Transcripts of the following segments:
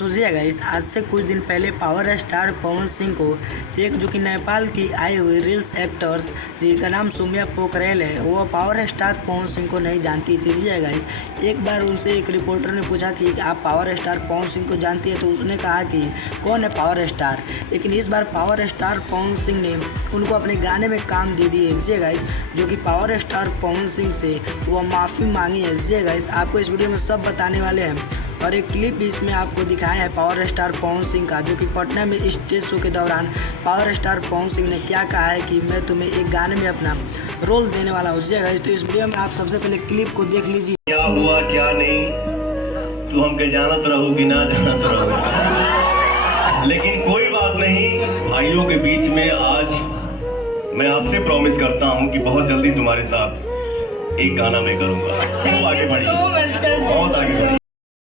तो जी गाइस, आज से कुछ दिन पहले पावर स्टार पवन सिंह को एक जो कि नेपाल की आई हुई रील्स एक्टर्स जिनका नाम सौम्या पोखरेल है, वो पावर स्टार पवन सिंह को नहीं जानती थी। जी गाइस, एक बार उनसे एक रिपोर्टर ने पूछा कि आप पावर स्टार पवन सिंह को जानती है, तो उसने कहा कि कौन है पावर स्टार। लेकिन इस बार पावर स्टार पवन सिंह ने उनको अपने गाने में काम दे दिए। जी गाइस, जो कि पावर स्टार पवन सिंह से वो माफ़ी मांगी है। जी गाइस, आपको इस वीडियो में सब बताने वाले हैं और एक क्लिप इसमें आपको दिखाया है पावर स्टार पवन सिंह का, जो कि पटना में स्टेज शो के दौरान पावर स्टार पवन सिंह ने क्या कहा है कि मैं तुम्हें एक गाने में अपना रोल देने वाला हूँ। तो इस वीडियो में आप सबसे पहले क्लिप को देख लीजिए। क्या हुआ क्या नहीं, तू हमके जानत रहो कि ना जानत रहो, लेकिन कोई बात नहीं। भाइयों के बीच में आज मैं आपसे प्रॉमिस करता हूँ कि बहुत जल्दी तुम्हारे साथ एक गाना मैं करूँगा। बहुत आगे बढ़ी।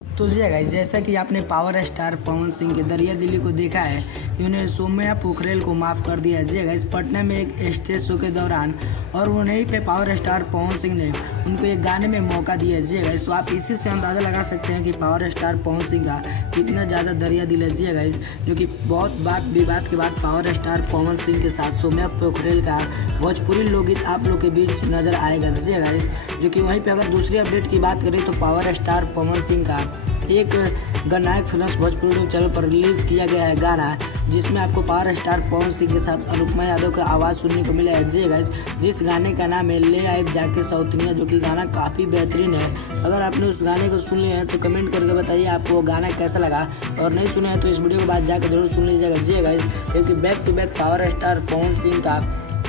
तो जी गाइस, जैसा कि आपने पावर स्टार पवन सिंह के दरिया दिली को देखा है कि उन्हें सौम्या पोखरेल को माफ़ कर दिया है। जी गाइस, पटना में एक स्टेज शो के दौरान और वहीं पे पावर स्टार पवन सिंह ने उनको एक गाने में मौका दिया है। जी गाइस, तो आप इसी से अंदाज़ा लगा सकते हैं कि पावर स्टार पवन सिंह का कितना ज़्यादा दरिया दिल है। जी गाइस, जो कि बहुत बात विवाद के बाद पावर स्टार पवन सिंह के साथ सौम्या पोखरेल का भोजपुरी लोकगीत आप लोग के बीच नज़र आएगा। जी गाइस, जो कि वहीं पर अगर दूसरी अपडेट की बात करें तो पावर स्टार पवन सिंह का एक Gananayak films Bhojpuri YouTube channel पर रिलीज किया गया है गाना, जिसमें आपको पावर स्टार पवन सिंह के साथ अनुपमा यादव का आवाज़ सुनने को मिला है। जी गाइस, जिस गाने का नाम है ले आए जाके सौतनिया, जो कि गाना काफ़ी बेहतरीन है। अगर आपने उस गाने को सुन लिया है तो कमेंट करके बताइए आपको वो गाना कैसा लगा, और नहीं सुने हैं तो इस वीडियो के बाद जाकर जरूर सुन लीजिएगा। जी गाइस, क्योंकि back to back power star Pawan Singh का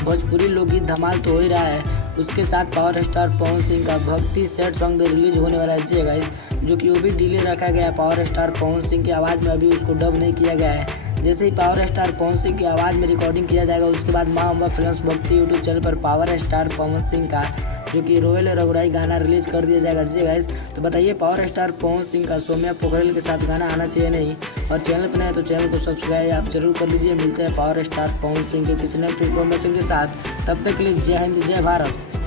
भोजपुरी लोकगीत धमाल तो हो ही रहा है, उसके साथ पावर स्टार पवन सिंह का भक्ति सैड सॉन्ग भी रिलीज होने वाला है। जी गाइस, जो कि वो भी डिले रखा गया है। पावर स्टार पवन सिंह की आवाज़ में अभी उसको डब नहीं किया गया है। जैसे ही पावर स्टार पवन सिंह की आवाज़ में रिकॉर्डिंग किया जाएगा, उसके बाद माँ अम्बा फिल्म्स भक्ति यूट्यूब चैनल पर पावर स्टार पवन सिंह का जो कि रोयल रघुराई गाना रिलीज कर दिया जाएगा। जी गाइस, तो बताइए पावर स्टार पवन सिंह का सौम्या पोखरेल के साथ गाना आना चाहिए नहीं, और चैनल पर नए तो चैनल को सब्सक्राइब आप जरूर कर लीजिए। मिलते हैं पावर स्टार पवन सिंह के किसी नए इन्फॉर्मेशन के साथ, तब तक के लिए जय हिंद जय भारत।